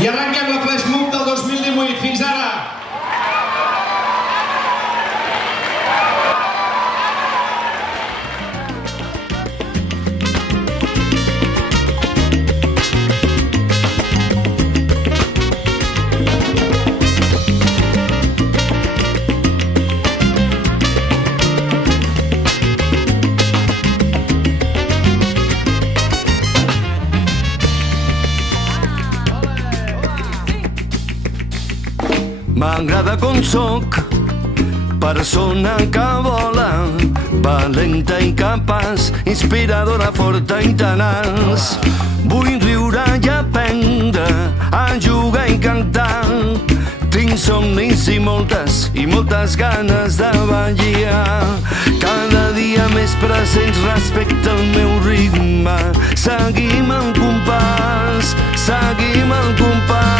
I arrenquem la Flash Mob del 2018. Fins ara! M'agrada com sóc, persona que vola, valenta i capaç, inspiradora, forta i tenaç. Vull riure i aprendre, a jugar i cantar. Tinc somnis i moltes ganes de ballar. Cada dia més presents respecte al meu ritme. Seguim el compàs, seguim el compàs.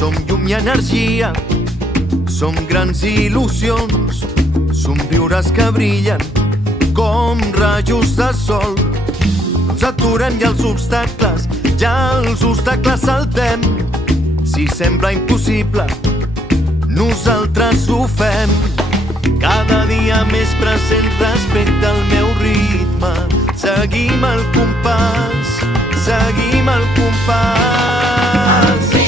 Som llum i energia, som grans il·lusions, somriures que brillen com rajos de sol. No ens aturem i els obstacles, ja els obstacles saltem. Si sembla impossible, nosaltres ho fem. Cada dia més present respecte al meu ritme. Seguim el compàs, seguim el compàs.